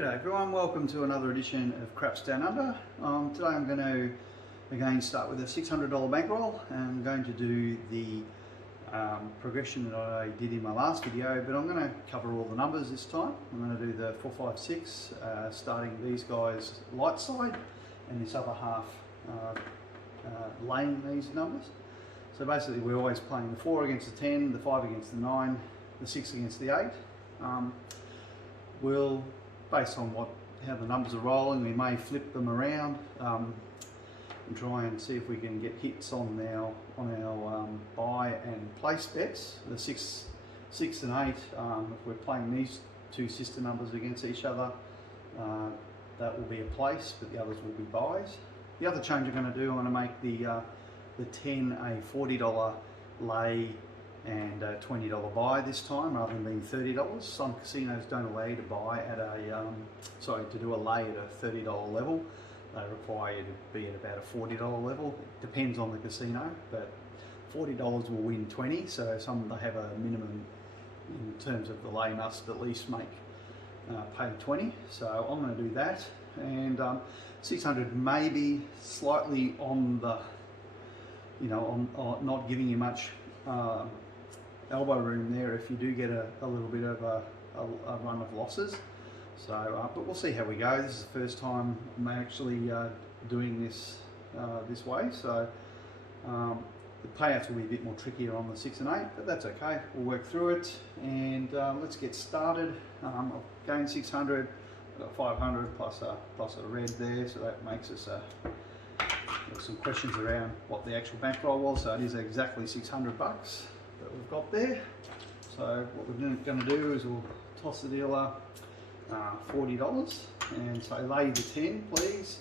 G'day everyone, welcome to another edition of Craps Down Under. Today I'm going to again start with a $600 bankroll and I'm going to do the progression that I did in my last video, but I'm going to cover all the numbers this time. I'm going to do the 4, 5, 6, starting these guys light side and this other half laying these numbers. So basically we're always playing the 4 against the 10, the 5 against the 9, the 6 against the 8. We'll, based on how the numbers are rolling, we may flip them around and try and see if we can get hits on our buy and place bets. The 6 and 8, if we're playing these two sister numbers against each other, that will be a place, but the others will be buys. The other change I'm going to do, I'm going to make the 10 a $40 lay and a $20 buy this time rather than being $30. Some casinos don't allow you to buy at to do a lay at a $30 level. They require you to be at about a $40 level. It depends on the casino, but $40 will win 20. So they have a minimum in terms of the lay must at least pay 20. So I'm going to do that, and 600 maybe slightly on the, on not giving you much elbow room there if you do get a little bit of a run of losses. So, but we'll see how we go. This is the first time I'm actually doing this this way, so the payouts will be a bit more trickier on the 6 and 8, but that's okay. We'll work through it, and let's get started. I've gained 600, I've got 500 plus a red there, so that makes us some questions around what the actual bankroll was. So it is exactly 600 bucks that we've got there. So what we're going to do is we'll toss the dealer $40 and say lay the 10 please,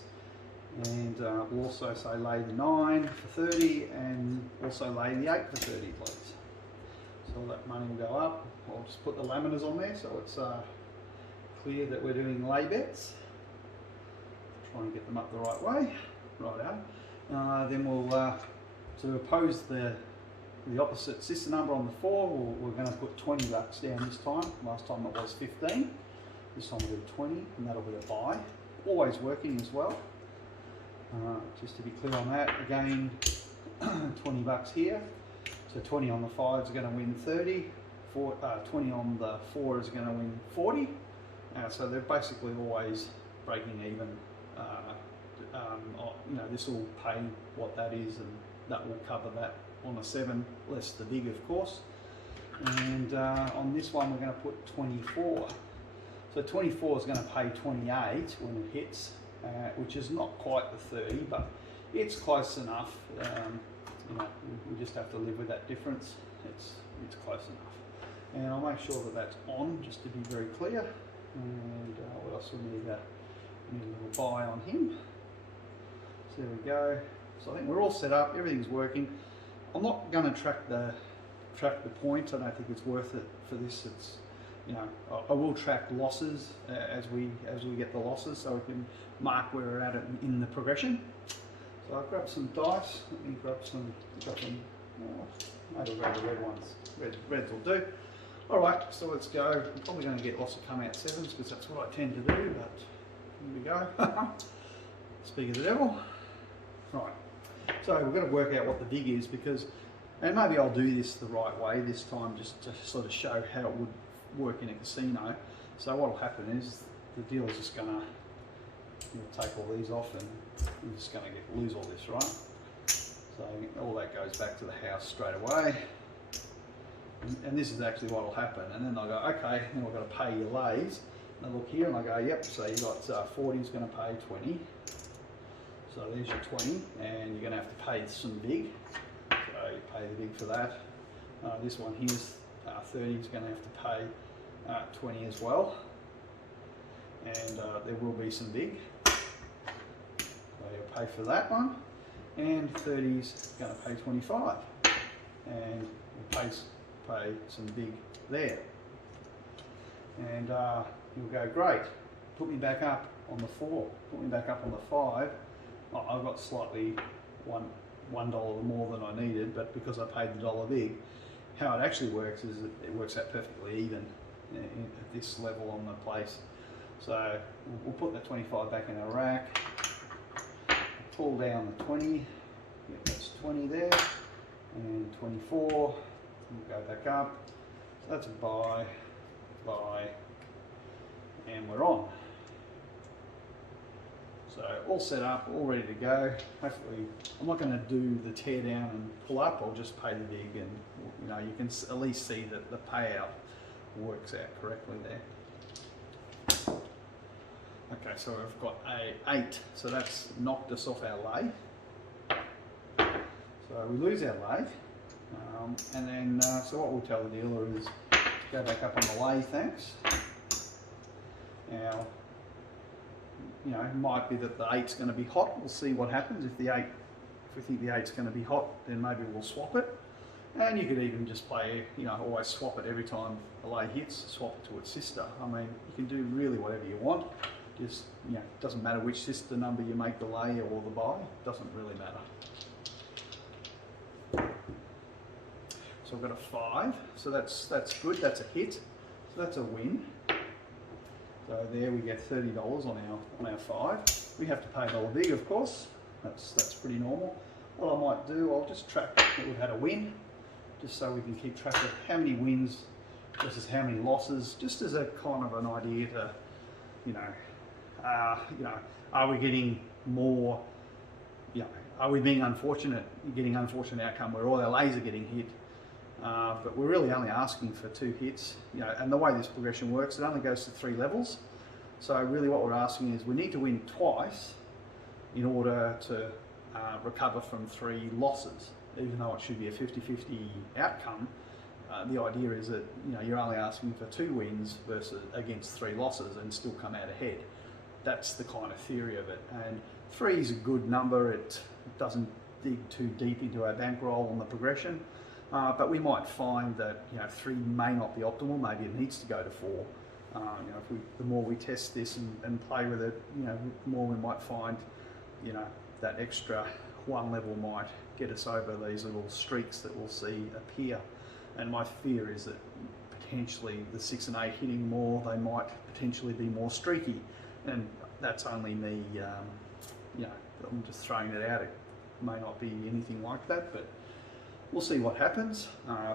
and we'll also say lay the 9 for 30 and also lay the 8 for 30 please. So that money will go up. I'll just put the laminas on there so it's clear that we're doing lay bets. Try and get them up the right way. Right out. Then we'll to oppose the opposite sister number on the 4, we're going to put 20 bucks down this time. Last time it was 15. This time we'll do 20, and that'll be a buy. Always working as well. Just to be clear on that, again, 20 bucks here. So 20 on the 5 is going to win 30. 20 on the 4 is going to win 40. So they're basically always breaking even. This will pay what that is, and that will cover that on a 7, less the big of course. And on this one we're going to put 24. So 24 is going to pay 28 when it hits, which is not quite the 30, but it's close enough. We just have to live with that difference. It's close enough. And I'll make sure that that's on, just to be very clear. And what else we need? We need a little buy on him. So there we go. So I think we're all set up. Everything's working. I'm not going to track the points. I don't think it's worth it for this. It's I will track losses as we get the losses, so we can mark where we're at in the progression. So I've grabbed some dice. Let me grab some. Maybe I'll grab the red ones. Reds will do. All right. So let's go. I'm probably going to get lots of come out 7s because that's what I tend to do. But here we go. Speak of the devil. Right. So we've got to work out what the vig is, and maybe I'll do this the right way this time, just to sort of show how it would work in a casino. So what will happen is the dealer's just going to take all these off, and we're just going to lose all this, right? So all that goes back to the house straight away, and this is actually what will happen. And then they'll go, okay, then we've got to pay your lays. And I look here and I go, yep, so you got 40 is going to pay 20. So there's your 20, and you're going to have to pay some big. So you pay the big for that. This one here's 30 is going to have to pay 20 as well. And there will be some big. So you'll pay for that one. And 30 is going to pay 25. And you'll pay some big there. And you'll go, great, put me back up on the 4, put me back up on the 5. I've got slightly $1 more than I needed, but because I paid the dollar big, how it actually works is it works out perfectly even at this level on the place. So we'll put the 25 back in our rack, pull down the 20, get that's 20 there, and 24, we'll go back up. So that's a buy, and we're on. So all set up, all ready to go. Hopefully, I'm not going to do the tear down and pull up. I'll just pay the dig, and you know, you can at least see that the payout works out correctly there. Okay, so we've got a 8, so that's knocked us off our lay. So we lose our lay, and then so what we'll tell the dealer is go back up on the lay, thanks. Now, you know, it might be that the 8's going to be hot. We'll see what happens. If we think the 8's going to be hot, then maybe we'll swap it. And you could even just play, you know, always swap it every time a lay hits, swap it to its sister. I mean, you can do really whatever you want. Just, you know, it doesn't matter which sister number you make the lay or the buy. It doesn't really matter. So I've got a 5. So that's good. That's a hit. So that's a win. So there we get $30 on our 5. We have to pay $1 dig, of course. That's pretty normal. What I might do, I'll just track that we've had a win, just so we can keep track of how many wins versus how many losses, just as a kind of an idea to, you know, are we getting more, you know, are we being unfortunate, getting unfortunate outcome where all our lays are getting hit, but we're really only asking for 2 hits, you know, and the way this progression works, it only goes to 3 levels. So really what we're asking is we need to win twice in order to recover from 3 losses. Even though it should be a 50-50 outcome, the idea is that, you know, you're only asking for 2 wins versus against 3 losses and still come out ahead. That's the kind of theory of it. And 3 is a good number. It doesn't dig too deep into our bankroll on the progression, but we might find that, you know, 3 may not be optimal. Maybe it needs to go to 4. You know, the more we test this and play with it, you know, the more we might find, you know, that extra 1 level might get us over these little streaks that we'll see appear. And my fear is that potentially the 6 and 8 hitting more, they might potentially be more streaky. And that's only me, you know, I'm just throwing it out. It may not be anything like that, but we'll see what happens.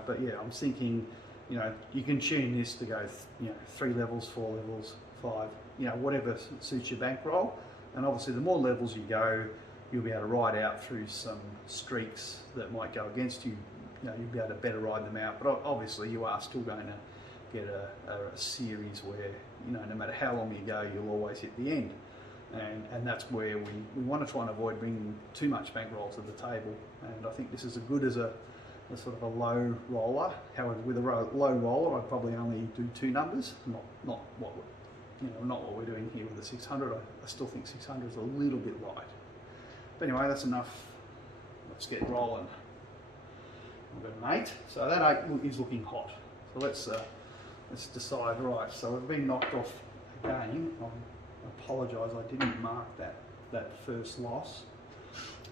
But yeah, I'm thinking, you know, you can tune this to go, you know, 3 levels, 4 levels, 5, you know, whatever suits your bankroll. And obviously the more levels you go, you'll be able to ride out through some streaks that might go against you. You know, you'll be able to better ride them out. But obviously you are still going to get a series where, you know, no matter how long you go, you'll always hit the end. And that's where we want to try and avoid bringing too much bankroll to the table. And I think this is as good as a sort of a low roller. However, with a low roller, I'd probably only do 2 numbers, not what we're doing here with the 600. I still think 600 is a little bit light. But anyway, that's enough. Let's get rolling. We've got an 8, so that 8 is looking hot. So let's decide. Right, so we've been knocked off again. I apologise, I didn't mark that first loss.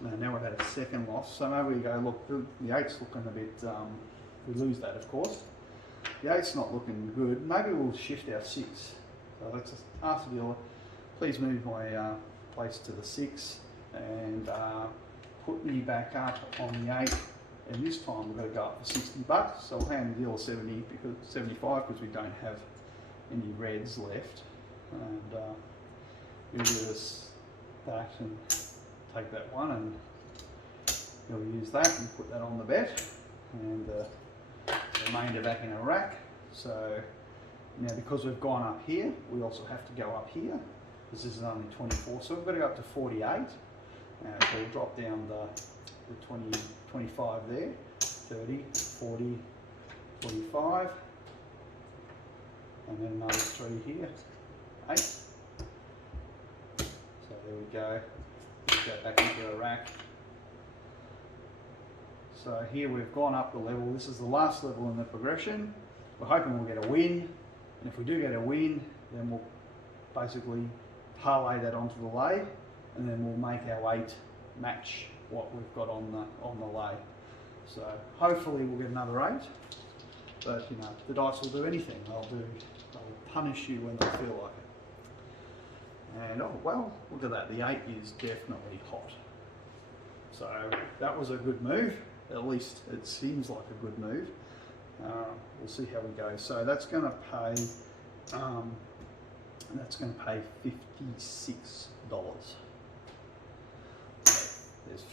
Now we've had a second loss, so maybe we go, look, the 8's looking a bit, we lose that of course. The 8's not looking good. Maybe we'll shift our 6. So let's just ask the dealer, please move my place to the 6 and put me back up on the 8. And this time we've got to go up for $60. So we'll hand the dealer 75 because we don't have any reds left. And he'll give us that and take that one, and he'll use that and put that on the bet, and the remainder back in our rack. So now because we've gone up here, we also have to go up here because this is only 24, so we've got to go up to 48. So we'll drop down the 20, 25 there, 30, 40, 45, and then another 3 here, 8. So there we go. Go back into our rack. So here we've gone up the level. This is the last level in the progression. We're hoping we'll get a win, and if we do get a win, then we'll basically parlay that onto the lay, and then we'll make our 8 match what we've got on the lay. So hopefully we'll get another 8, but you know, the dice will do anything. They'll punish you when they feel like it. And oh well, look at that, the 8 is definitely hot. So that was a good move, at least it seems like a good move. We'll see how we go. So that's going to pay $56. There's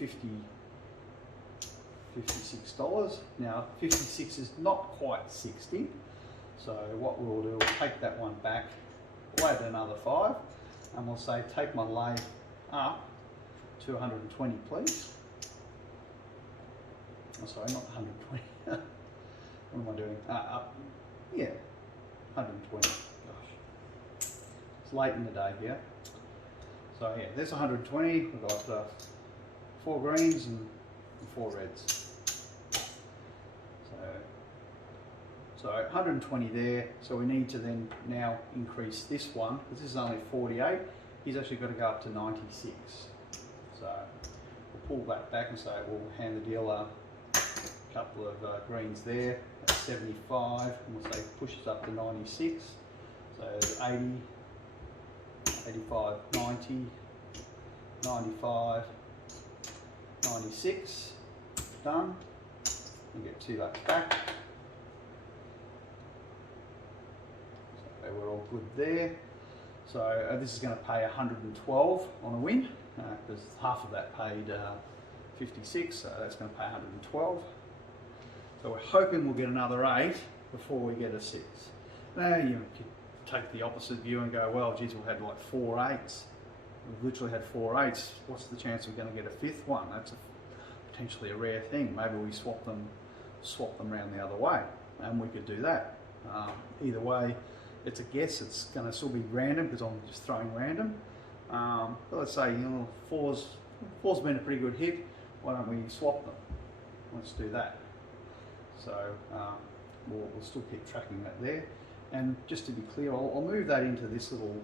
$56. Now 56 is not quite 60. So what we'll do, we'll take that one back, we'll add another 5, and we'll say take my lathe up to 120, please. Oh, sorry, not 120. What am I doing? Up, yeah, 120. Gosh, it's late in the day here. So yeah, there's 120. We've got 4 greens and 4 reds. So 120 there. So we need to then now increase this one, because this is only 48. He's actually got to go up to 96. So we'll pull that back and say we'll hand the dealer a couple of greens there. That's 75, and we'll say push us up to 96. So 80, 85, 90, 95, 96. Done. We get $2 back. So we're all good there. So this is going to pay 112 on a win, because half of that paid 56, so that's going to pay 112. So we're hoping we'll get another 8 before we get a 6. Now you could take the opposite view and go, well, geez, we've had like 4 8s. We've literally had 4 8s. What's the chance we're going to get a 5th one? That's potentially a rare thing. Maybe we swap them around the other way, and we could do that. Either way, it's a guess. It's going to still be random because I'm just throwing random. But let's say, you know, 4's been a pretty good hit. Why don't we swap them? Let's do that. So we'll still keep tracking that there. And just to be clear, I'll move that into this little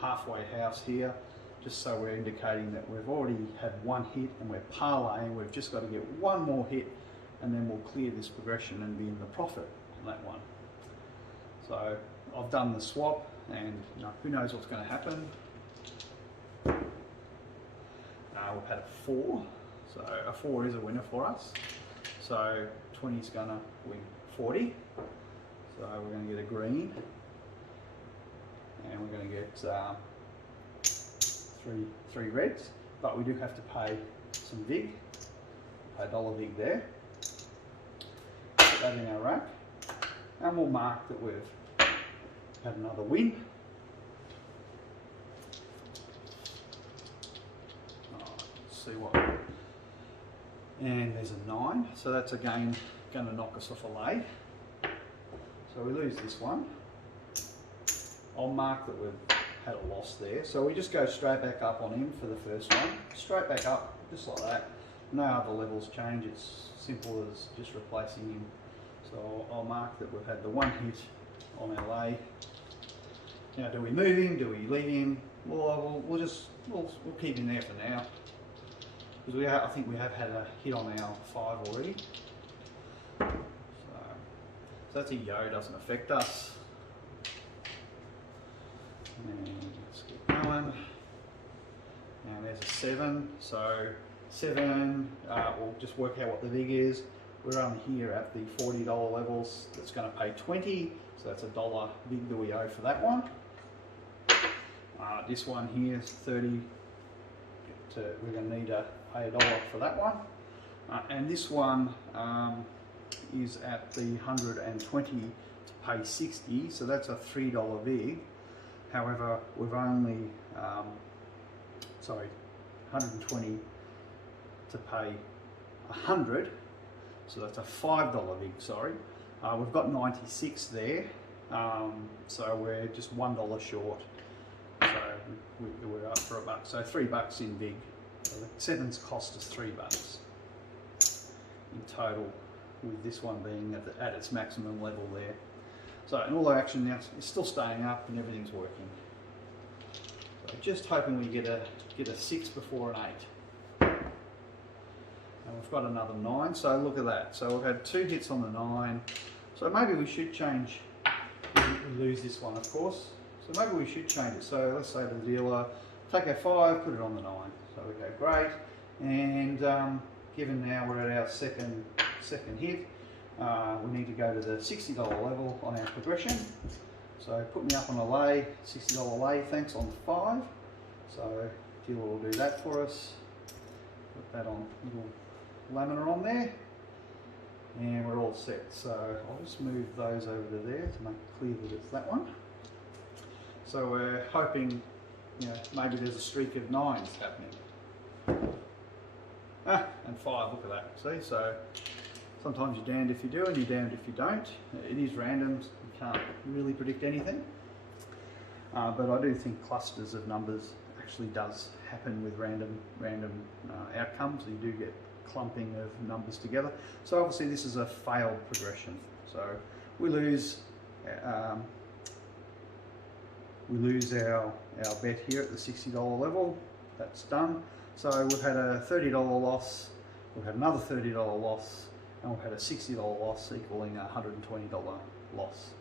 halfway house here, just so we're indicating that we've already had 1 hit and we're parlaying. We've just got to get 1 more hit, and then we'll clear this progression and be in the profit on that one. So I've done the swap, and you know, who knows what's going to happen. We've had a 4, so a 4 is a winner for us. So 20 is going to win 40. So we're going to get a green, and we're going to get 3 reds, but we do have to pay some vig. Pay $1 vig there. Put that in our rack, and we'll mark that we've had another win. Let's see what. And there's a 9, so that's again going to knock us off a lathe. So we lose this one. I'll mark that we've had a loss there. So we just go straight back up on him for the first one. Straight back up, just like that. No other levels change. It's simple as just replacing him. So I'll mark that we've had the 1 hit on our lathe. Now, do we move him? Do we leave him? Well, we'll keep him there for now, because I think we have had a hit on our 5 already. So that's a yo, doesn't affect us. And let's get going. And there's a 7. So 7, we'll just work out what the vig is. We're only here at the $40 levels. That's going to pay 20. So that's $1 vig that we owe for that one. This one here is 30. We're going to need to pay $1 for that one. And this one is at the 120 to pay 60. So that's a $3 vig. However, we've only, 120 to pay 100. So that's a $5 vig, sorry. We've got 96 there, so we're just $1 short. So we're up for $1. So $3 in vig. So the 7's cost us $3 in total, with this one being at its maximum level there. So, and all our action now is still staying up and everything's working. So just hoping we get a 6 before an 8. And we've got another 9, so look at that. So we've had 2 hits on the 9. So maybe we should change, we lose this one of course. So So maybe we should change it. So let's say to the dealer, take our 5, put it on the 9. So we go great, and given now we're at our second hit, we need to go to the $60 level on our progression. So put me up on a lay, $60 lay, thanks, on 5. So dealer will do that for us. Put that on, little laminar on there, and we're all set. So I'll just move those over to there to make it clear that it's that one. So we're hoping, you know, maybe there's a streak of 9s happening. And 5, look at that, see? So sometimes you're damned if you do and you're damned if you don't. It is random, you can't really predict anything. But I do think clusters of numbers actually does happen with random outcomes. You do get clumping of numbers together. So obviously this is a failed progression. So we lose our bet here at the $60 level. That's done. So we've had a $30 loss, we've had another $30 loss, and we've had a $60 loss equaling a $120 loss.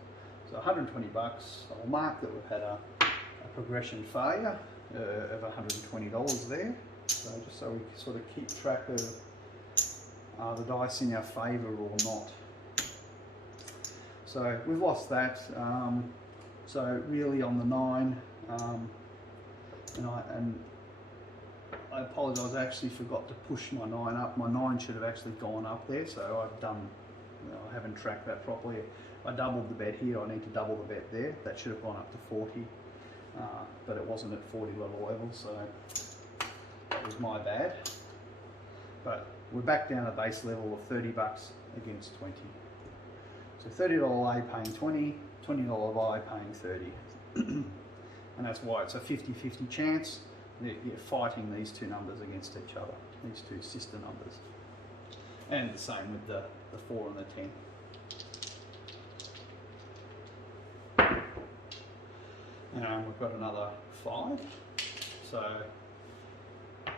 So 120 bucks. I'll mark that we've had a progression failure of $120 there. So just so we sort of keep track of the dice in our favour or not. So we've lost that. So really on the 9, and I apologise, I actually forgot to push my 9 up. My 9 should have actually gone up there, so I've done, you know, I haven't tracked that properly. I doubled the bet here, I need to double the bet there. That should have gone up to 40, but it wasn't at 40 level, so that was my bad. But we're back down at base level of 30 bucks against 20. So $30 A paying 20, $20 buy paying 30. And that's why it's a 50-50 chance. You're fighting these two numbers against each other, these two sister numbers. And the same with the 4 and the 10. And we've got another 5. So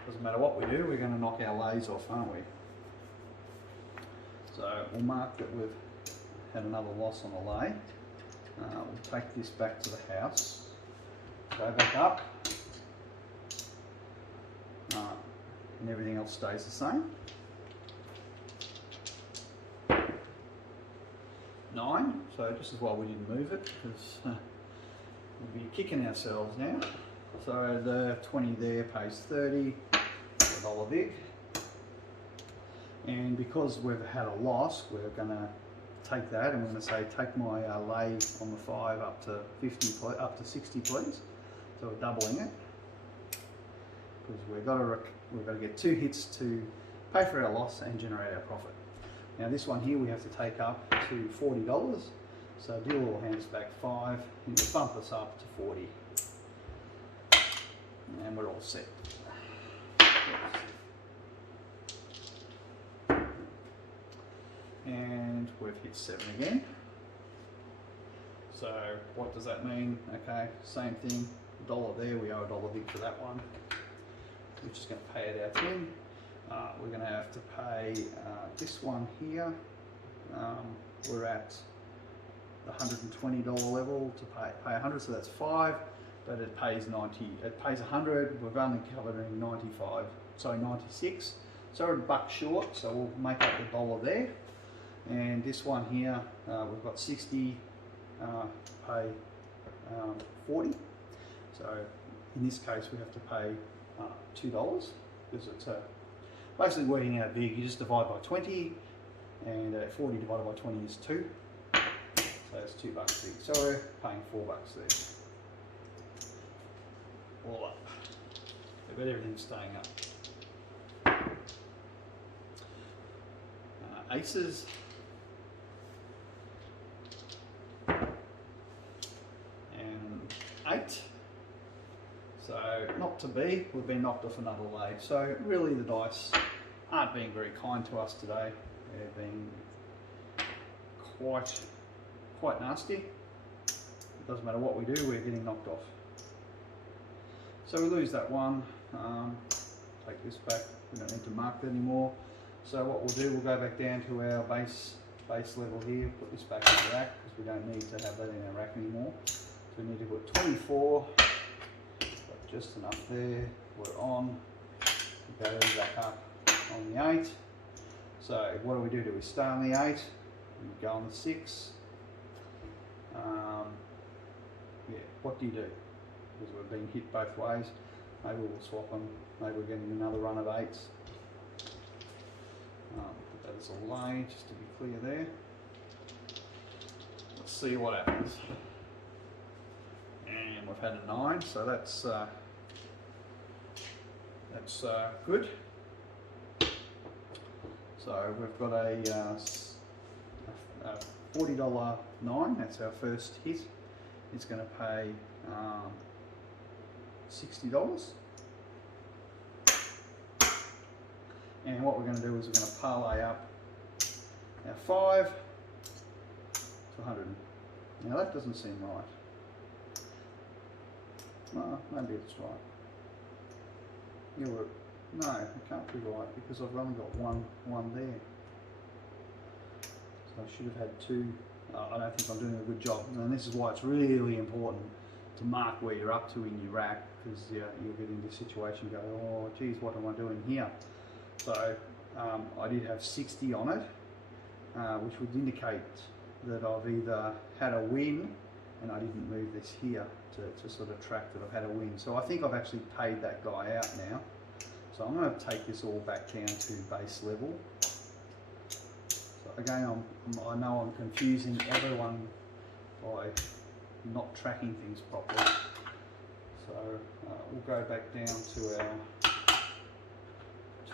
doesn't matter what we do, we're going to knock our lays off, aren't we? So we'll mark that we've had another loss on a lay. We'll take this back to the house, go back up, and everything else stays the same. 9, so this is why we didn't move it, because we'll be kicking ourselves now. So the 20 there pays 30, $1 big. And because we've had a loss, we're going to take that and we're going to say, take my lay on the 5 up to 50, up to 60, please. So we're doubling it, because we've got to get 2 hits to pay for our loss and generate our profit. Now this one here we have to take up to $40. So dealer will hand us back 5 and you'll bump us up to 40. And we're all set. And we've hit 7 again. So what does that mean? Okay, same thing, $1 there, we owe $1 big for that one. We're just going to pay it out in. We're going to have to pay this one here. We're at the $120 level to pay 100, so that's 5, but it pays 90. It pays 100. We've only covered in 95, sorry, 96. So we're $1 short. So we'll make up the $1 there. And this one here, we've got 60. Pay 40. So in this case, we have to pay $2 because it's basically working out big. You just divide by 20, and 40 divided by 20 is 2. So that's $2 big. So we're paying $4 there. All up. But everything's staying up. Aces. And 8. So not to be, we've been knocked off another lay. So really the dice aren't being very kind to us today. They're being quite nasty. It doesn't matter what we do, we're getting knocked off. So we lose that one. Take this back, we don't need to mark that anymore. So what we'll do, we'll go back down to our base level here, put this back in the rack because we don't need to have that in our rack anymore. So we need to put 24, got just enough there, we're on, battery back up on the 8. So what do? Do we stay on the 8 and go on the 6? Yeah, what do you do? Because we've been hit both ways. Maybe we'll swap them, maybe we're getting another run of 8s. Put that as a lane just to be clear there. Let's see what happens. And we've had a 9, so that's good. So we've got a $40 9. That's our first hit. It's going to pay $60. And what we're going to do is we're going to parlay up our 5 to 100. Now that doesn't seem right. No, maybe it's right. No, it can't be right because I've only got one there. So I should have had 2. I don't think I'm doing a good job. And this is why it's really important to mark where you're up to in your rack, because you'll get into a situation and go, oh geez, what am I doing here? So I did have 60 on it, which would indicate that I've either had a win, and I didn't move this here to sort of track that I've had a win. So I think I've actually paid that guy out now. So I'm going to take this all back down to base level. So again, I know I'm confusing everyone by not tracking things properly. So we'll go back down to our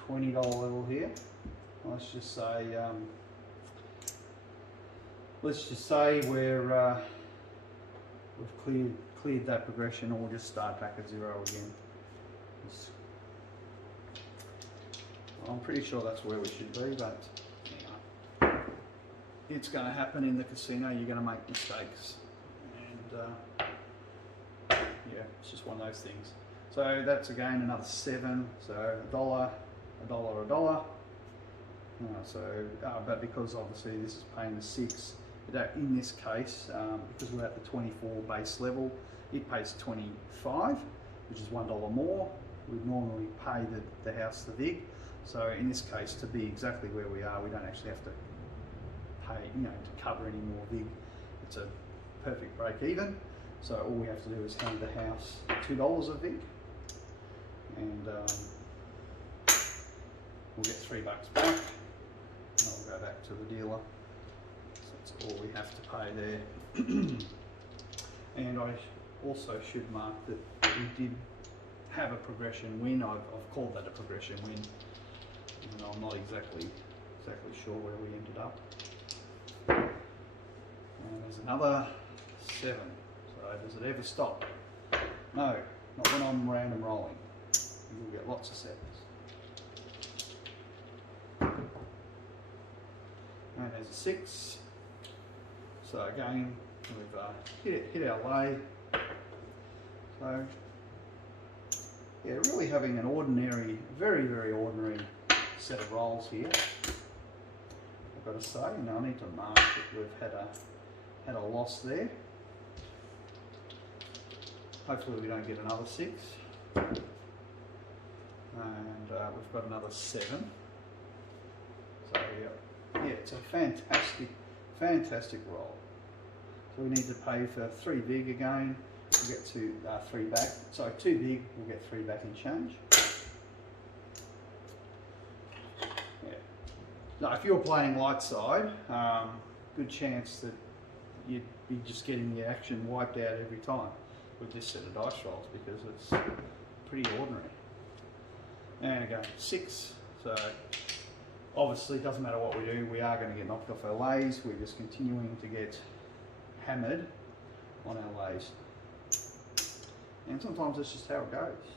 $20 level here. Let's just say we've cleared that progression, or we'll just start back at 0 again. I'm pretty sure that's where we should be, but you know, it's going to happen in the casino. You're going to make mistakes, and yeah, it's just one of those things. So that's again another 7. So $1, $1. But because obviously this is paying the 6, in this case, because we're at the 24 base level, it pays 25, which is $1 more. We'd normally pay the house the VIG. So in this case, to be exactly where we are, we don't actually have to pay, to cover any more VIG. It's a perfect break even. So all we have to do is hand the house $2 of VIG, and we'll get $3 back. And I'll go back to the dealer. So that's all we have to pay there. And I also should mark that we did have a progression win. I've called that a progression win, even though I'm not exactly sure where we ended up. And there's another 7. So does it ever stop? No, not when I'm random rolling. You'll get lots of 7s. And there's a 6. So again, we've hit our lay. So yeah, really having an ordinary, very, very ordinary set of rolls here. I've got to say, I need to mark that we've had a loss there. Hopefully we don't get another 6. And we've got another 7. So yeah, it's a fantastic roll. So we need to pay for 3 VIG again. We'll get 3 back. So 2 VIG, we'll get 3 back in change. Yeah. Now, if you're playing light side, good chance that you'd be just getting the action wiped out every time with this set of dice rolls, because it's pretty ordinary. And again, 6. So obviously it doesn't matter what we do, we are going to get knocked off our lays. We're just continuing to get hammered on our lays. And sometimes that's just how it goes.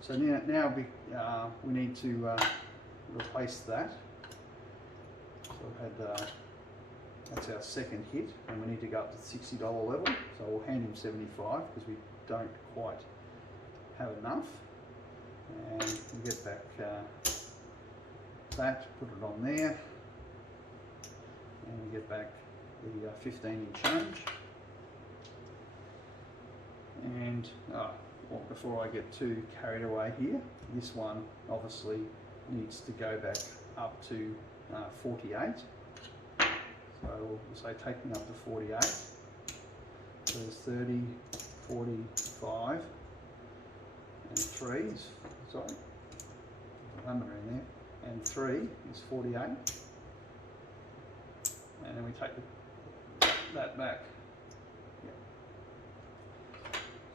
So now we need to replace that. So we've had that's our second hit, and we need to go up to the $60 level. So we'll hand him 75 because we don't quite have enough. And we'll get back that, put it on there, and we get back the 15 in change. And well, before I get too carried away here, this one obviously needs to go back up to 48. So we'll say taking up to 48. So there's 30, 45, and 3's, sorry, a number in there, and 3 is 48. And then we take that back. Yep.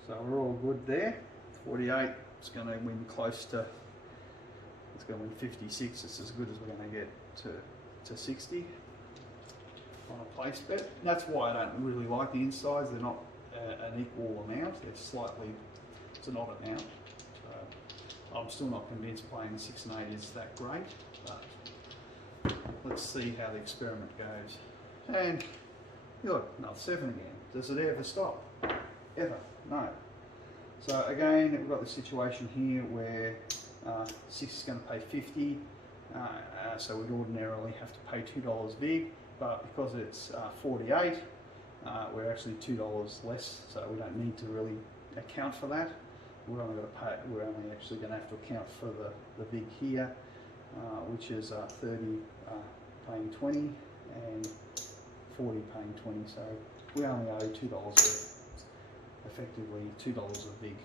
So we're all good there. 48, it's going to win close to, it's going to win 56. It's as good as we're going to get to 60 on a place bet. And that's why I don't really like the insides. They're not an equal amount. They're slightly, it's an odd amount. So I'm still not convinced playing 6 and 8 is that great, but let's see how the experiment goes. And look, another 7 again. Does it ever stop? Ever? No. So again, we've got the situation here where 6 is going to pay 50, so we'd ordinarily have to pay $2 vig, but because it's 48, we're actually $2 less, so we don't need to really account for that. We're only actually going to have to account for the vig here, which is 30 paying 20 and 40 paying 20, so we only owe $2 effectively $2 a vig.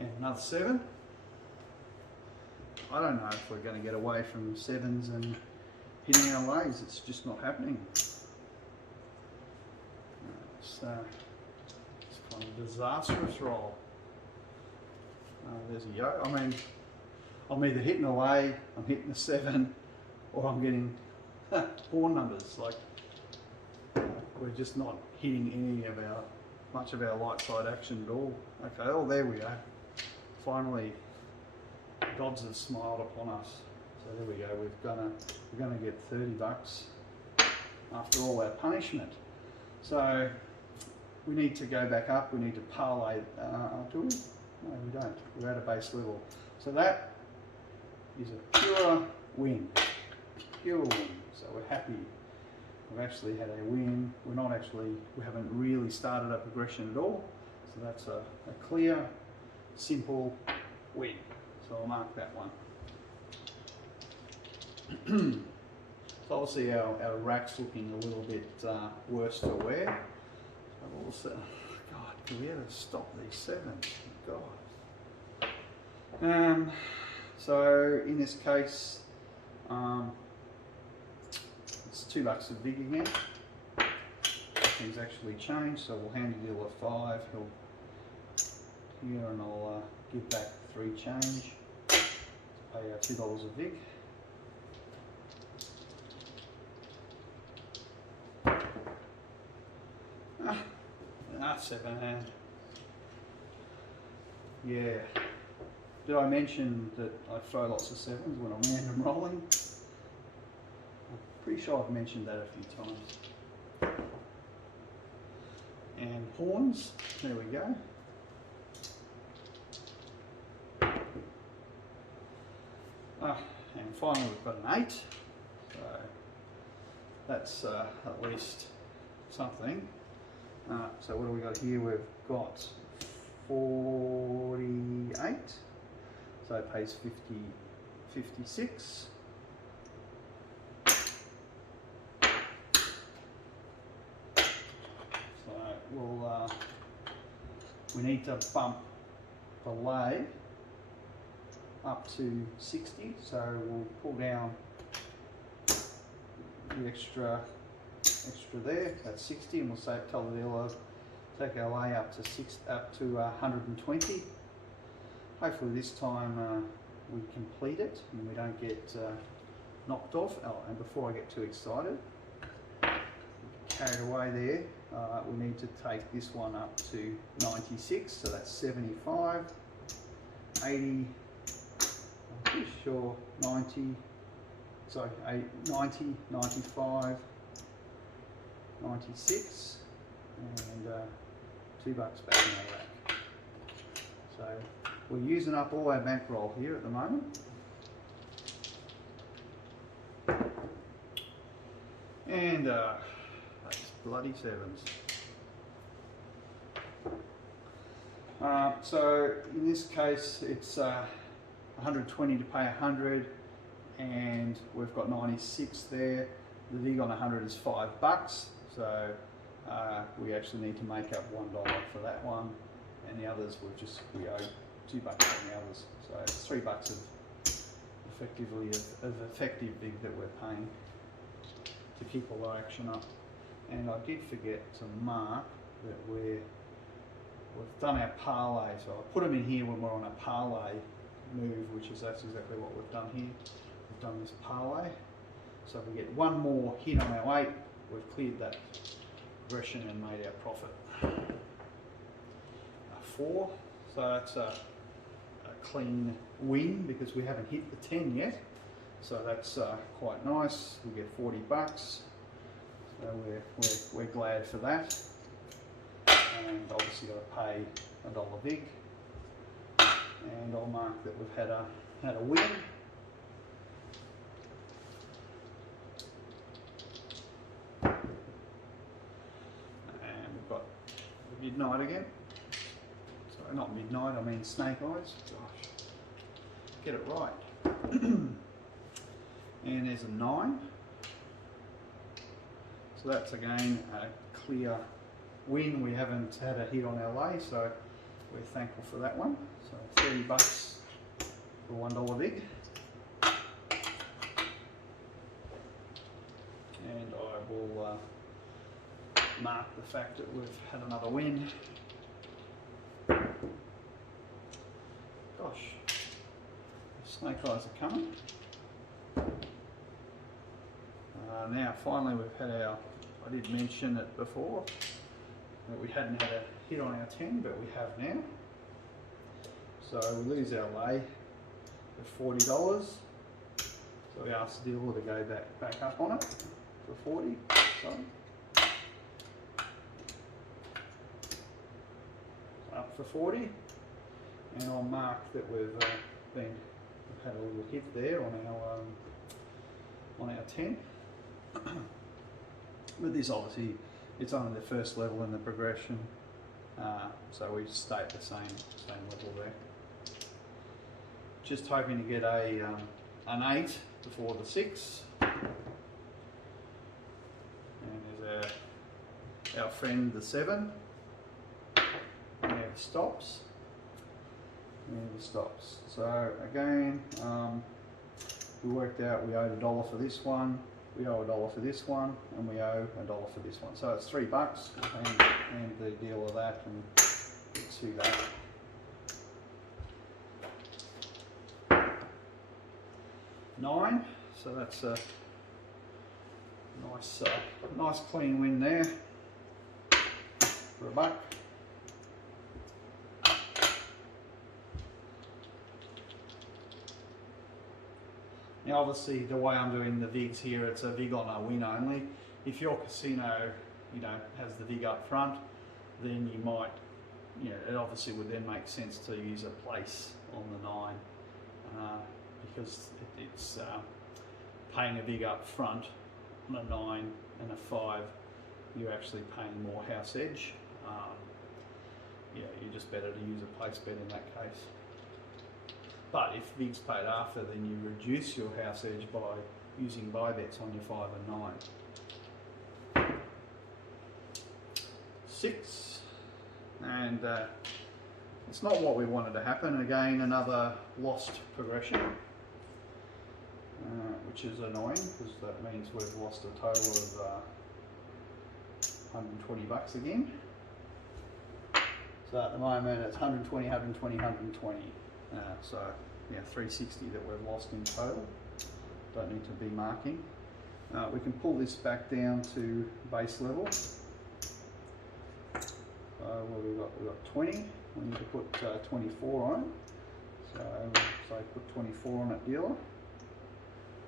And another 7. I don't know if we're going to get away from 7s and hitting our lays. It's just not happening. It's kind of a disastrous roll. There's a yo. I mean, I'm either hitting a lay, I'm hitting a 7, or I'm getting horn numbers. Like, we're just not hitting much of our light side action at all. Okay, oh, there we go. Finally, Dodds has smiled upon us. So there we go. We're gonna get $30 after all our punishment. So we need to go back up. We need to parlay. Do we? No, we don't. We're at a base level. So that is a pure win. Pure win. So we're happy. We've actually had a win. We haven't really started a progression at all. So that's a clear, simple win. So I'll mark that one. So obviously our rack's looking a little bit worse to wear. So also, God, can we ever stop these 7s? God. So in this case, it's $2 a vig again. Things actually changed, so we'll hand the deal a 5. He'll here, and I'll give back 3 change. Pay $2 a vig. 7 hand. Yeah. Did I mention that I throw lots of 7s when I'm random rolling? I'm pretty sure I've mentioned that a few times. And horns, there we go. And finally we've got an 8, so that's at least something. So what do we got here? We've got 48, so it pays 56. So we need to bump the lay up to 60, so we'll pull down the extra there, that's 60, and we'll tell the dealer take our lay up to 120. Hopefully this time we complete it and we don't get knocked off. Oh, and before I get too excited, carried away there, we need to take this one up to 96, so that's 75, 80, I'm pretty sure 90, sorry, 90, 95, 96, and $2 back in our rack. So we're using up all our bankroll here at the moment. And those bloody sevens. So in this case, it's 120 to pay 100, and we've got 96 there. The vig on 100 is $5, so we actually need to make up $1 for that one, and the others we owe $2 on the others. So it's $3 of effective vig that we're paying to keep all the action up. And I did forget to mark that we've done our parlay, so I put them in here when we're on a parlay move, that's exactly what we've done here. We've done this parlay, so if we get one more hit on our 8, we've cleared that progression and made our profit. 4, so that's a clean win because we haven't hit the 10 yet, so that's quite nice. We get $40, so we're glad for that. And obviously got to pay $1 vig, and I'll mark that we've had a win. And we've got the midnight again. Sorry, not midnight, I mean snake eyes. Gosh, get it right. And there's a 9. So that's again a clear win. We haven't had a hit on our lay, so we're thankful for that one. So $30 for $1 vig. And I will mark the fact that we've had another win. Gosh, snake eyes are coming. Now finally we've had I did mention it before, that we hadn't had a hit on our 10, but we have now. So we lose our lay of $40. So we asked the dealer to go back up on it for 40. Sorry. Up for 40. And I'll mark that we've had a little hit there on our 10. But this obviously, it's only the first level in the progression, so we stay at the same level there. Just hoping to get an 8 before the 6. And there's our friend the 7. And there the stops. And the stops. So again, we worked out we owed $1 for this one. We owe $1 for this one, and we owe $1 for this one. So it's $3, and the deal of that, and let's see that. 9, so that's a nice clean win there for $1. Now obviously the way I'm doing the vigs here, it's a vig on a win only. If your casino, has the vig up front, then you might, it obviously would then make sense to use a place on the 9, because it's paying a vig up front on a 9 and a 5, you're actually paying more house edge. You're just better to use a place bet in that case. But if vig's paid after, then you reduce your house edge by using buy bets on your 5 and 9. 6, and it's not what we wanted to happen. Again, another lost progression, which is annoying because that means we've lost a total of $120 again. So at the moment it's 120, 120, 120. So yeah, 360 that we've lost in total. Don't need to be marking. We can pull this back down to base level. So what we've got 20. We need to put 24 on it. So put 24 on it, dealer.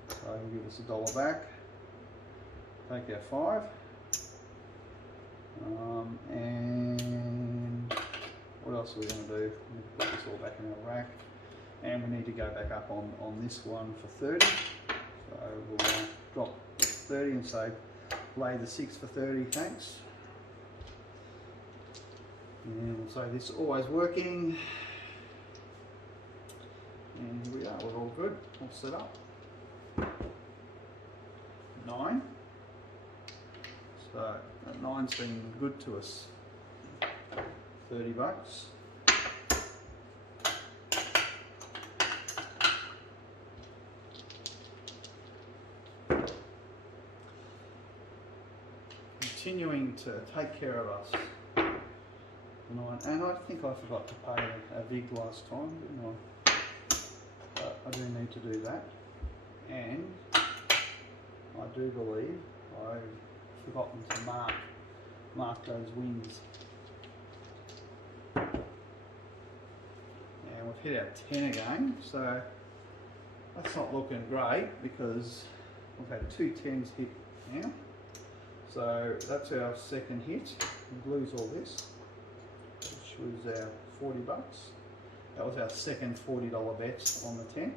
So he'll give us $1 back. Take our 5. And what else are we going to do? We need to put this all back in our rack. And we need to go back up on this one for 30. So we'll drop 30 and say lay the 6 for 30, thanks. And we'll say this is always working. And here we are, we're all good, all set up. 9. So that 9's been good to us. 30 bucks. Continuing to take care of us. And I think I forgot to pay a VIG last time, didn't I? But I do need to do that. And I do believe I've forgotten to mark those wins. And we've hit our 10 again, so that's not looking great because we've had 2 10s hit now. So that's our second hit. We'll lose all this, which was our 40 bucks. That was our second $40 bet on the 10.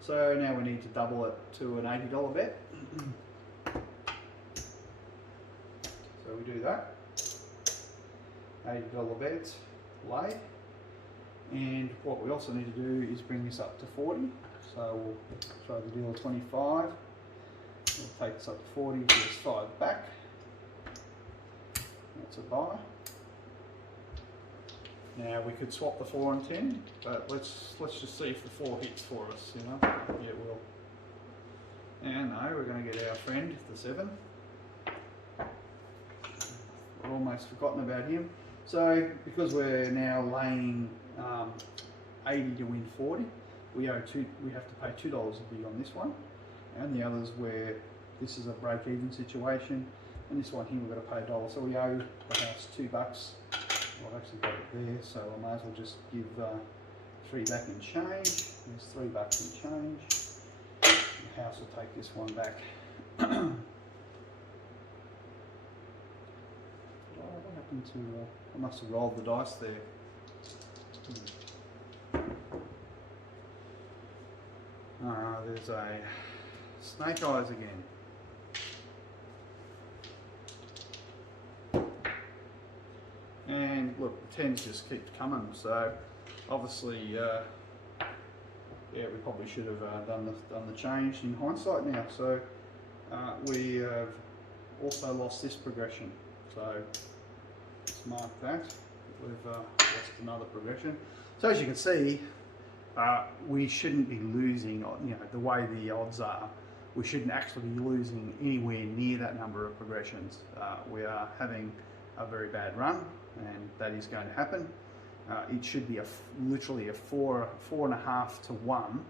So now we need to double it to an $80 bet. So we do that. $80 bet, lay. And what we also need to do is bring this up to 40. So we'll try the deal of 25. We'll take this up to 40, give us 5 back. That's a buy. Now we could swap the 4 and 10, but let's just see if the 4 hits for us, you know. Yeah, it will. And no, we're going to get our friend, the 7. We've almost forgotten about him. So because we're now laying 80 to win 40, we have to pay $2 a big on this one, and the others where this is a break-even situation, and this one here we've got to pay $1. So we owe the house $2. Well, I've actually got it there, so I might as well just give 3 back in change. There's $3 in change. The house will take this one back. What happened to? I must have rolled the dice there. There's a snake eyes again. And look, the 10s just keep coming, so obviously, yeah, we probably should have done the change in hindsight now. So we have also lost this progression, so let's mark that. We've lost another progression. So as you can see, we shouldn't be losing, you know, the way the odds are, we shouldn't actually be losing anywhere near that number of progressions. We are having a very bad run, and that is going to happen. It should be literally a 4.5 to 1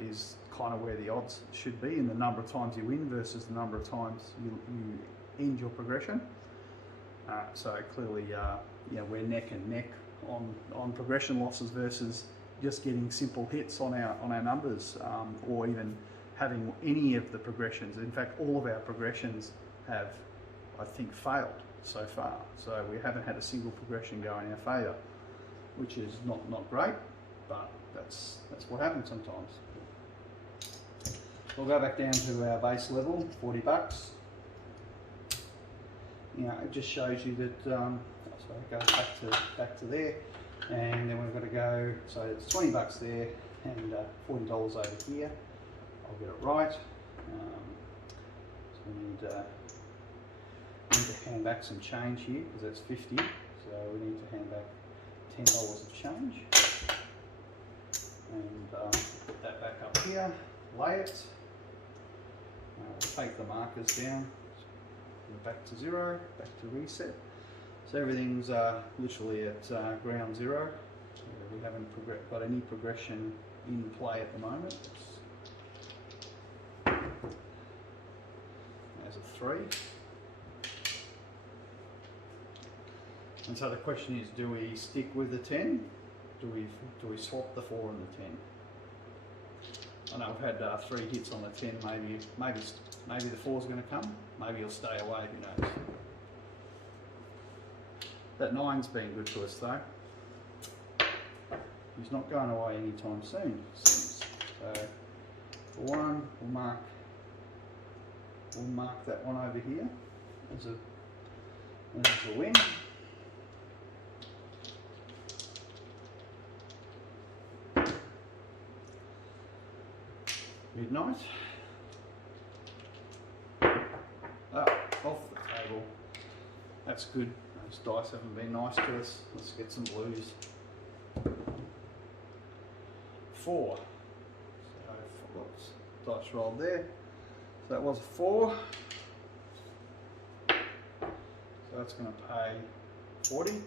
is kind of where the odds should be in the number of times you win versus the number of times you end your progression. So clearly, yeah, we're neck and neck on progression losses versus just getting simple hits on our numbers, or even having any of the progressions. In fact, all of our progressions have, I think, failed so far. So we haven't had a single progression go in our favour, which is not great, but that's what happens sometimes. We'll go back down to our base level, 40 bucks. You know, it just shows you that, so it goes back to there, and then we've got to go, so it's 20 bucks there and $40 over here. I'll get it right. So we need to hand back some change here because that's 50, so we need to hand back $10 of change, and put that back up here, lay it, take the markers down, back to 0, back to reset. So everything's literally at ground 0. So we haven't got any progression in play at the moment. There's a 3. And so the question is, do we stick with the 10? Do we swap the 4 and the 10? I know we've had 3 hits on the 10. Maybe the 4's going to come. Maybe he'll stay away. Who knows? That 9's been good to us though. He's not going away anytime soon. So for 1, we'll mark we'll mark that one over here as a win. Midnight. Off the table. That's good. Those dice haven't been nice to us. Let's get some blues. 4. So whoops, dice rolled there. So that was a 4. So that's going to pay 40.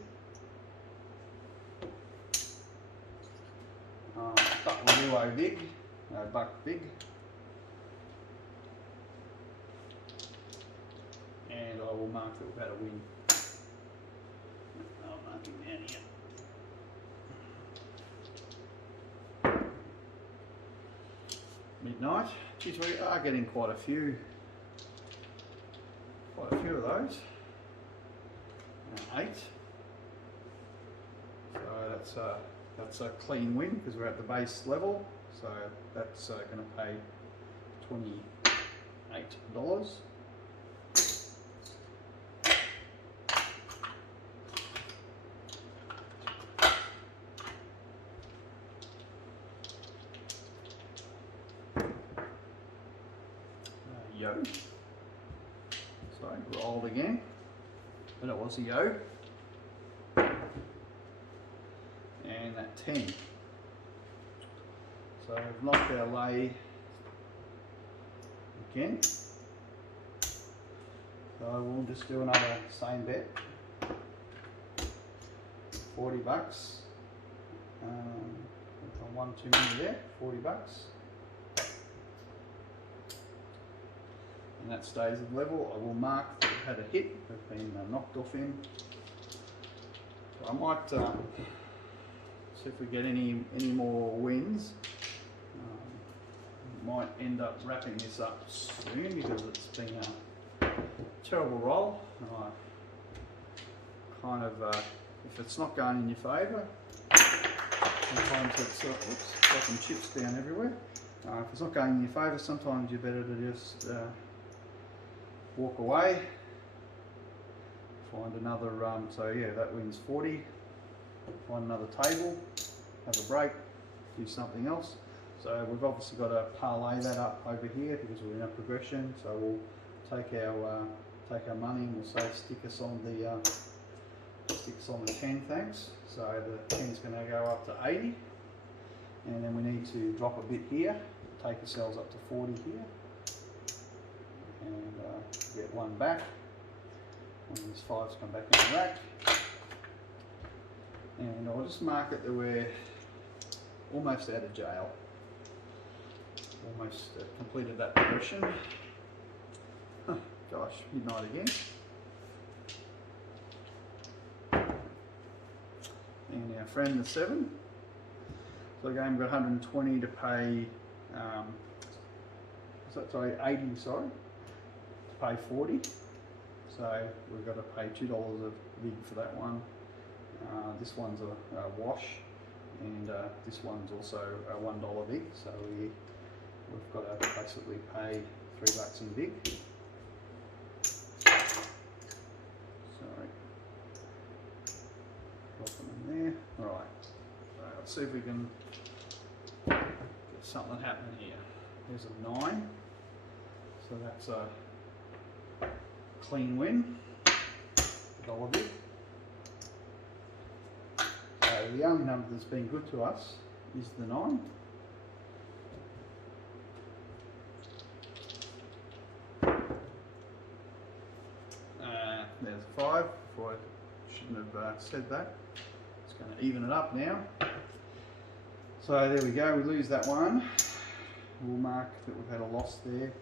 Buck Duo big. No, buck big. And I will mark that we've had a win. I'll mark him down here. Midnight. Geez, we are getting quite a few of those. 8. So that's a clean win because we're at the base level. So that's going to pay $28. Yo. Sorry, rolled again. But it was a yo. And that 10. So we've knocked our lay again. So we'll just do another same bet. $40. One too many there. $40. And that stays at level. I will mark that we've had a hit. We've been knocked off him. So I might see if we get any more wins. Might end up wrapping this up soon because it's been a terrible roll. Kind of, if it's not going in your favour, sometimes it's, oops, got some chips down everywhere. If it's not going in your favour, sometimes you're better to just walk away, find another, so yeah, that wins 40, find another table, have a break, do something else. So we've obviously got to parlay that up over here because we're in a progression. So we'll take our money and we'll say stick us on the 10, thanks. So the 10's going to go up to 80, and then we need to drop a bit here, take ourselves up to 40 here, and get one back. One of these 5s come back in the rack, and I'll just mark it that we're almost out of jail. Almost completed that progression. Gosh, midnight again. And our friend the 7. So again, we've got 120 to pay. Sorry, 80. Sorry, to pay 40. So we've got to pay $2 of bid for that one. This one's a wash, and this one's also a $1 bid. So we've got to basically pay $3 in big. Sorry, drop them in there. All right. So let's see if we can get something happening here. There's a 9. So that's a clean win. $1 bid. So the only number that's been good to us is the 9. There's a 5, before I shouldn't have said that. It's going to even it up now. So there we go, we lose that one. We'll mark that we've had a loss there.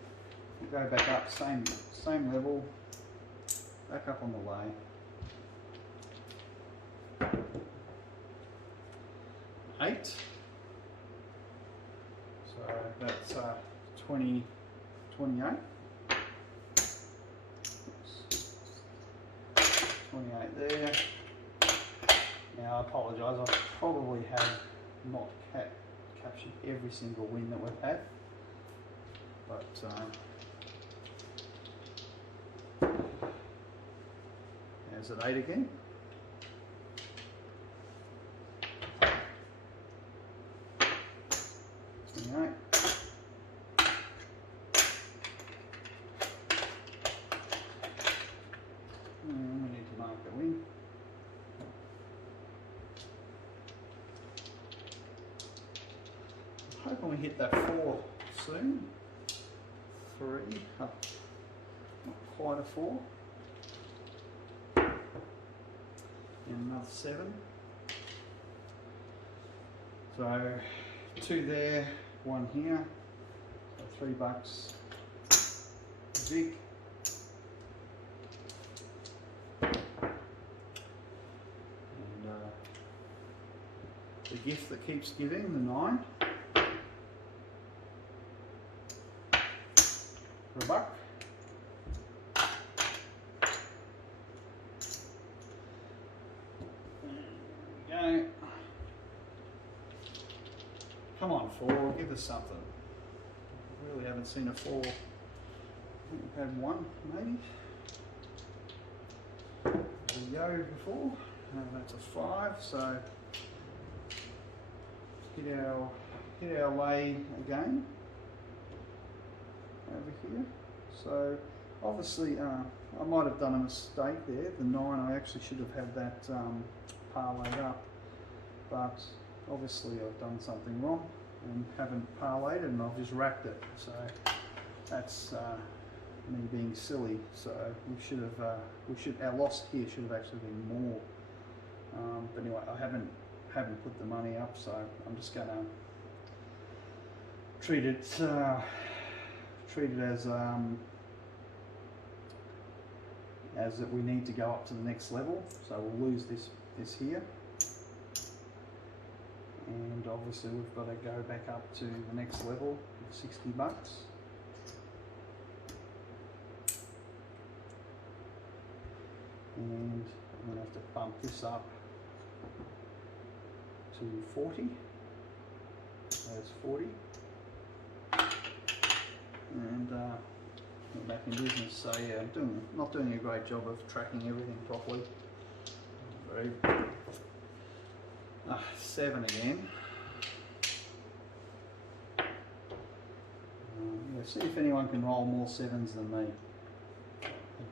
We'll go back up, same level, back up on the lay. 8. So that's 28. There. Now I apologise, I probably have not captured every single win that we've had, but close at 8 again. And we need to mark the win. I'm hoping we hit that 4 soon. 3, oh, not quite a 4. And another 7. So 2 there, 1 here. So $3. Vig. The gift that keeps giving, the 9. For $1. There we go. Come on, 4, give us something. I really haven't seen a 4. I think we've had 1, maybe. The yo before. That's a 5, so hit our lay again over here. So obviously I might have done a mistake there. The 9, I actually should have had that parlayed up, but obviously I've done something wrong and haven't parlayed and I've just racked it. So that's me being silly. So we should have our loss here should have actually been more. But anyway, I haven't put the money up, so I'm just gonna treat it as that we need to go up to the next level. So we'll lose this here, and obviously we've got to go back up to the next level of $60. And I'm gonna have to bump this up to 40. That's 40. And we're back in business. So yeah, I'm not doing a great job of tracking everything properly. Very 7 again. Yeah, see if anyone can roll more 7s than me.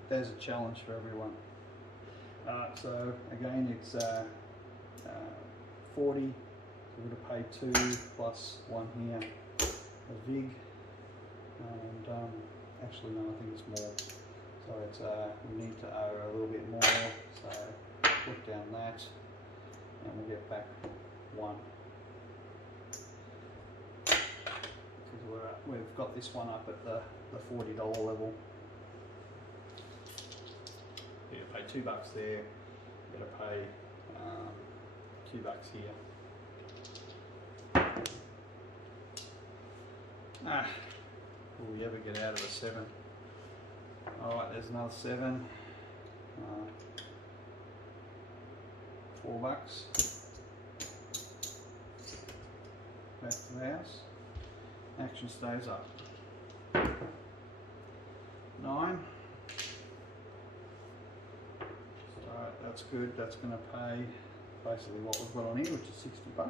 There's a challenge for everyone. So again, it's 40. So we're going to pay 2 plus 1 here, a vig, and actually no, I think it's more. So it's we need to owe a little bit more. So put down that, and we'll get back 1. Because we've got this one up at the $40 level. You pay $2 there. You got to pay $2 here. Will we ever get out of a 7? Alright, there's another 7. $4. Back to the house. Action stays up. 9. So that's good. That's going to pay basically what we've got on here, which is $60.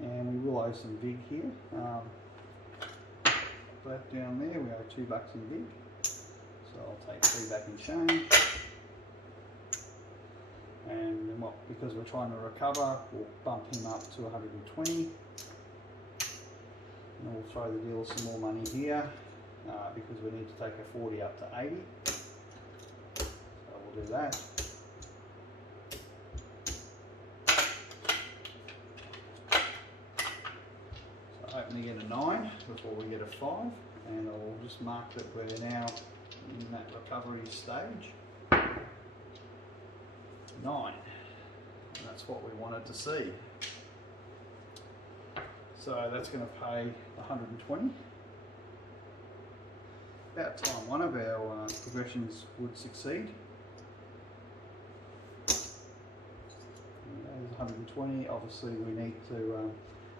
And we will owe some vig here. That down there, we owe $2 in vig. So I'll take 3 back in change. And then because we're trying to recover, we'll bump him up to 120. And we'll throw the dealer some more money here because we need to take a 40 up to 80. So we'll do that. So open again a 9 before we get a 5, and I'll just mark that we're now in that recovery stage. 9. And that's what we wanted to see. So that's going to pay 120. About time one of our progressions would succeed. There's 120. Obviously we need to,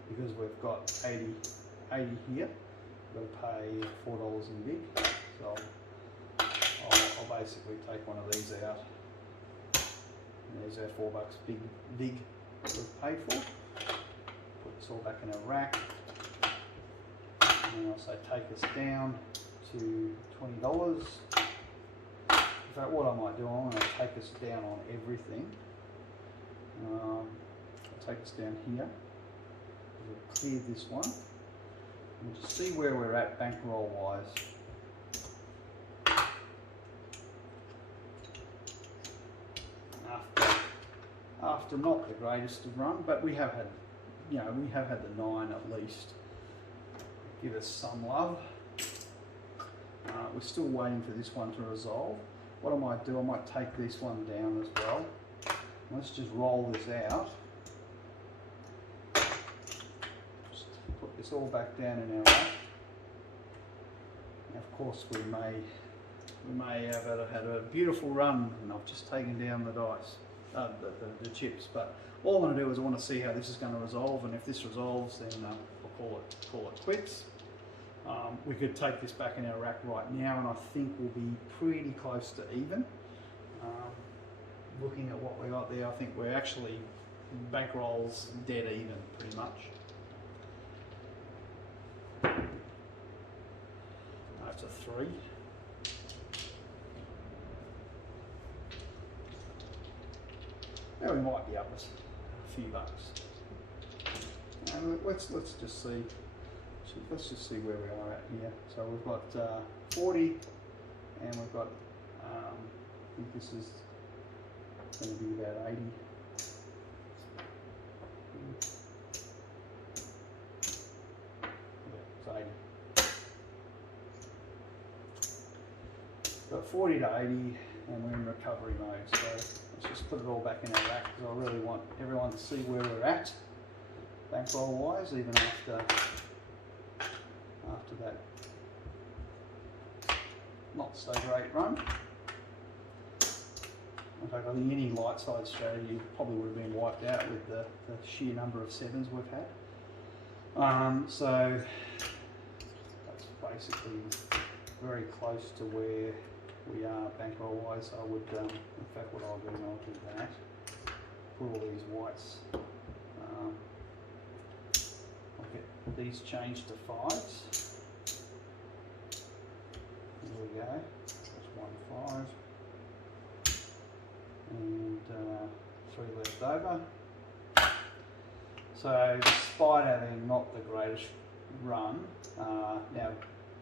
because we've got 80 here, I've got to pay $4 in vig. So I'll basically take one of these out. And there's our $4 big vig that we've paid for. Put this all back in a rack. And then I'll say take us down to $20. In fact, what I might do, I'm going to take us down on everything. I'll take us down here. We'll clear this one. And just see where we're at bankroll wise. After not the greatest of run, but we have had, we have had the 9 at least. Give us some love. We're still waiting for this one to resolve. What I might do, I might take this one down as well. Let's just roll this out. Just put this all back down in our rack. Now, of course, we may have had a beautiful run, and I've just taken down the dice, the chips. But all I want to do is I want to see how this is going to resolve, and if this resolves, then I'll call it quits. We could take this back in our rack right now, and I think we'll be pretty close to even. Looking at what we got there, I think we're actually bankrolls dead even, pretty much. That's a 3. Now we might be up a few bucks. Let's just see. Let's just see where we are at here. So we've got 40, and we've got, I think this is going to be about 80. Yeah, it's 80. Got 40 to 80, and we're in recovery mode. So let's just put it all back in our rack, because I really want everyone to see where we're at, bankroll wise, even after that not so great run. In fact, I think any light side strategy probably would have been wiped out with the sheer number of 7s we've had. So that's basically very close to where we are bankroll wise. I would, in fact, what I'll do is I'll do that. Put all these whites. I'll get these changed to 5s. There we go. That's 1 5. And 3 left over. So despite having not the greatest run, now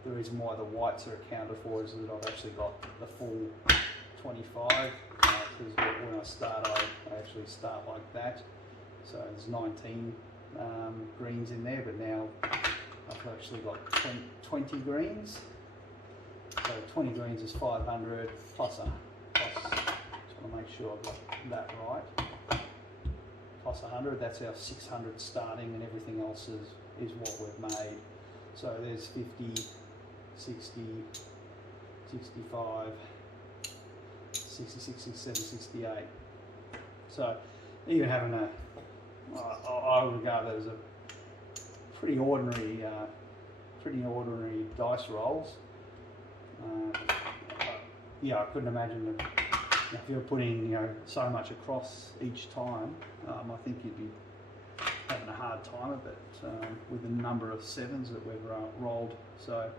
the reason why the whites are accounted for is that I've actually got the full 25, because when I start I actually start like that. So there's 19 greens in there, but now I've actually got 20 greens. So 20 greens is 500 plus just want to make sure I've got that right. Plus 100, that's our 600 starting, and everything else is what we've made. So there's 50, 60, 65, 66, 67, 68. So even having I would regard that as a pretty ordinary dice rolls. Yeah, I couldn't imagine that if you're putting so much across each time. I think you'd be having a hard time of it with the number of 7s that we've rolled. So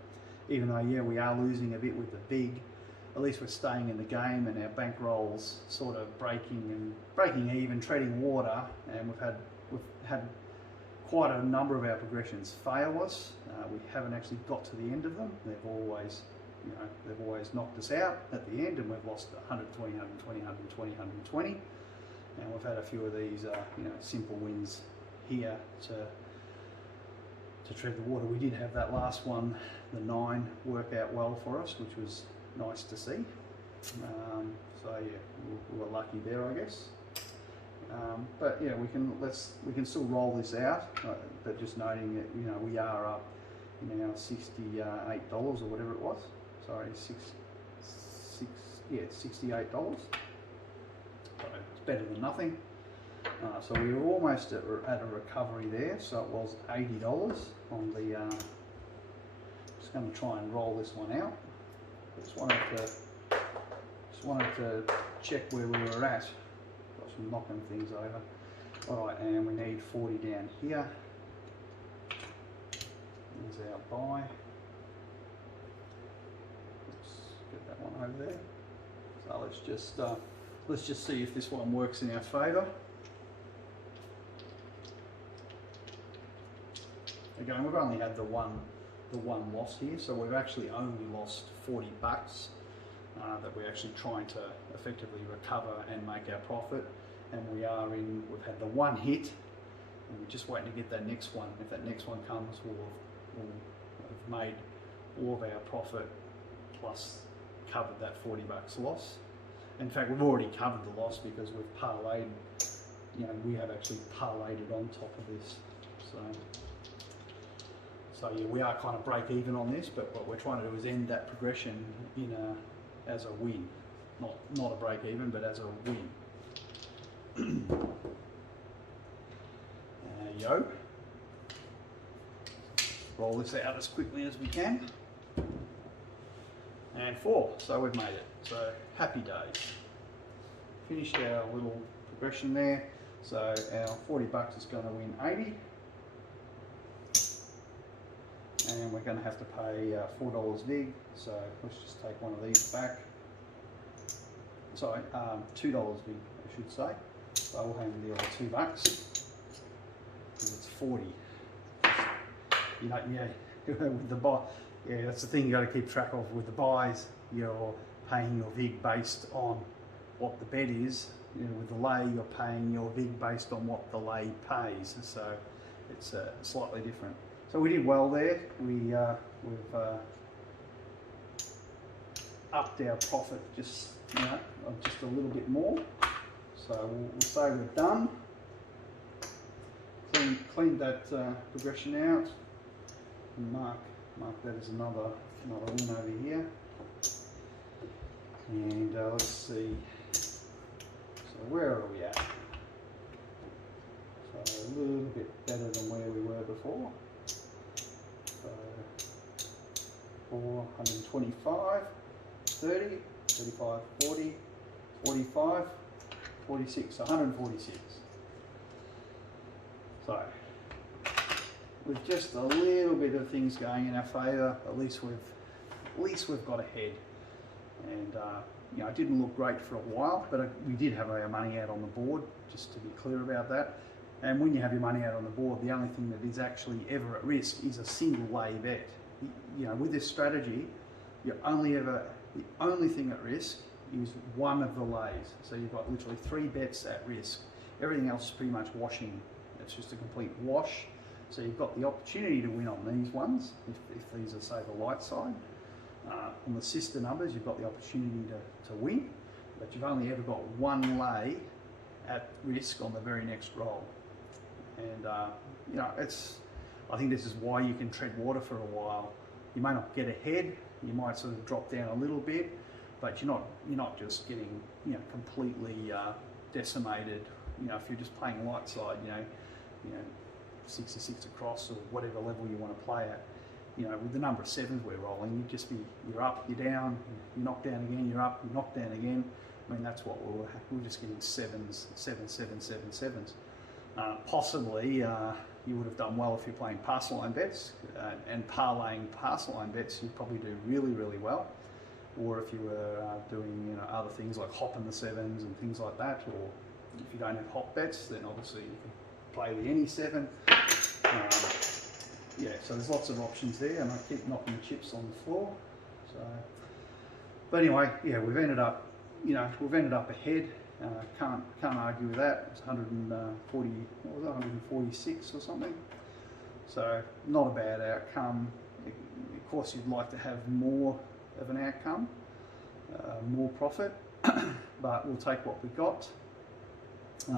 even though we are losing a bit with the big, at least we're staying in the game, and our bankrolls sort of breaking even, treading water, and we've had quite a number of our progressions fail us. We haven't actually got to the end of them. They've always knocked us out at the end, and we've lost 120, 120, 120, 120. And we've had a few of these, simple wins here to tread the water. We did have that last one, the 9, work out well for us, which was nice to see. So yeah, we were lucky there, I guess. But yeah, we can still roll this out, but just noting that we are up now $68 or whatever it was. Sorry, $68. So it's better than nothing. So we were almost at a recovery there. So it was $80 on going to try and roll this one out. Just wanted to check where we were at. Got some knocking things over. Alright, and we need 40 down here. There's our buy. Let's get that one over there. So let's just see if this one works in our favour. Again, we've only had the one loss here, so we've actually only lost $40 that we're actually trying to effectively recover and make our profit. And we've had the one hit, and we're just waiting to get that next one. If that next one comes, we'll have made all of our profit plus covered that $40 loss. In fact, we've already covered the loss because we've parlayed, we have actually parlayed it on top of this. So yeah, we are kind of break even on this, but what we're trying to do is end that progression as a win. Not a break even, but as a win. Yo. Roll this out as quickly as we can. And 4, so we've made it. So happy days. Finished our little progression there. So our $40 is going to win 80. And we're going to have to pay $4 VIG. So let's just take one of these back. Sorry, $2 VIG, I should say. So we'll hand the other $2. It's 40. With the buy, that's the thing you got to keep track of with the buys. You're paying your VIG based on what the bet is. With the lay, you're paying your VIG based on what the lay pays. So it's slightly different. So we did well there. We've upped our profit just a little bit more. So we'll say we're done. Cleaned that progression out. And mark that as another win over here. And let's see. So where are we at? So a little bit better than where we were before. So 125, 30, 35, 40, 45, 46, 146. So with just a little bit of things going in our favour, at least we've got ahead. And it didn't look great for a while, but we did have our money out on the board, just to be clear about that. And when you have your money out on the board, the only thing that is actually ever at risk is a single lay bet. With this strategy, the only thing at risk is one of the lays. So you've got literally 3 bets at risk. Everything else is pretty much washing. It's just a complete wash. So you've got the opportunity to win on these ones, if these are, say, the light side. On the sister numbers, you've got the opportunity to win, but you've only ever got one lay at risk on the very next roll. And I think this is why you can tread water for a while. You may not get ahead, you might sort of drop down a little bit, but you're not just getting completely decimated. If you're just playing light side, 66 across or whatever level you want to play at. With the number of 7s we're rolling, you're up, you're down, you knock down again, you're up, you knock down again. I mean, that's what we're just getting 7s, 7, 7, 7, 7s. Possibly you would have done well if you're playing pass line bets and parlaying pass line bets. You'd probably do really, really well. Or if you were doing other things like hopping the 7s and things like that, or if you don't have hop bets, then obviously you can play the any 7. So there's lots of options there, and I keep knocking the chips on the floor. But anyway, we've ended up ahead. Can't argue with that. It's 146 or something. So not a bad outcome. Of course, you'd like to have more of an outcome, more profit, but we'll take what we got.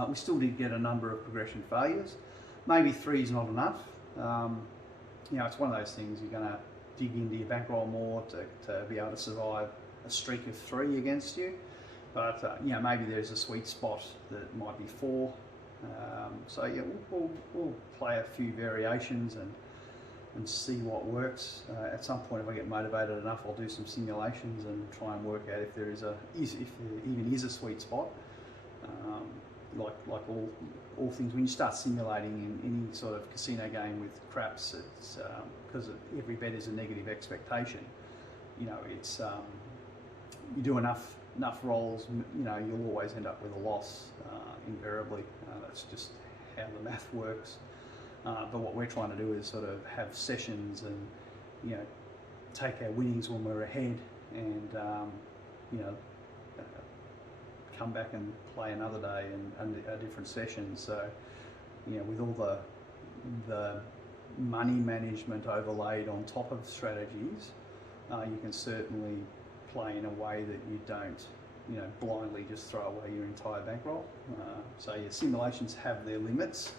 We still did get a number of progression failures. Maybe 3 is not enough. It's one of those things you're going to dig into your bankroll more to be able to survive a streak of 3 against you. But maybe there's a sweet spot that might be 4. We'll play a few variations and and see what works. At some point, if I get motivated enough, I'll do some simulations and try and work out if there even is a sweet spot. Like all things, when you start simulating in any sort of casino game with craps, it's because every bet is a negative expectation. You know, it's you do enough rolls, you know, you'll always end up with a loss invariably. That's just how the math works. But what we're trying to do is sort of have sessions and, you know, take our winnings when we're ahead and, you know, come back and play another day and a different session. So, you know, with all the money management overlaid on top of strategies, you can certainly play in a way that you don't, you know, blindly just throw away your entire bankroll. So yeah, simulations have their limits,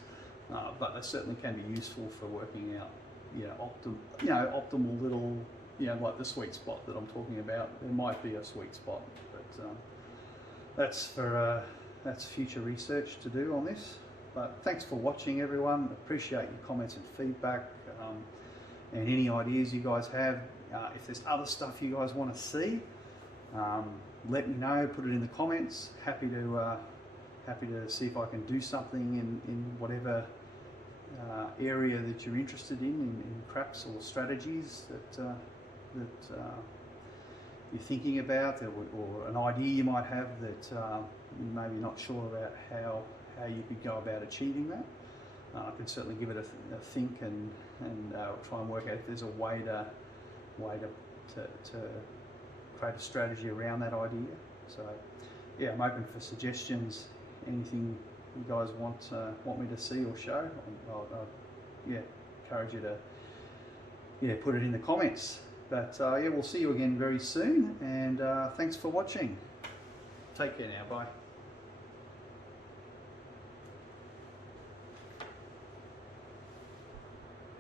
but they certainly can be useful for working out, optimal little, you know, like the sweet spot that I'm talking about. There might be a sweet spot, but that's future research to do on this. But thanks for watching, everyone. Appreciate your comments and feedback, and any ideas you guys have. If there's other stuff you guys want to see, let me know. Put it in the comments. Happy to see if I can do something in whatever area that you're interested in craps or strategies that you're thinking about, or an idea you might have that you maybe not sure about how you could go about achieving that. I could certainly give it a think and try and work out if there's a way to create a strategy around that idea. So yeah, I'm open for suggestions. Anything you guys want me to see or show, I'll encourage you to put it in the comments. But yeah, we'll see you again very soon, and thanks for watching. Take care now, bye.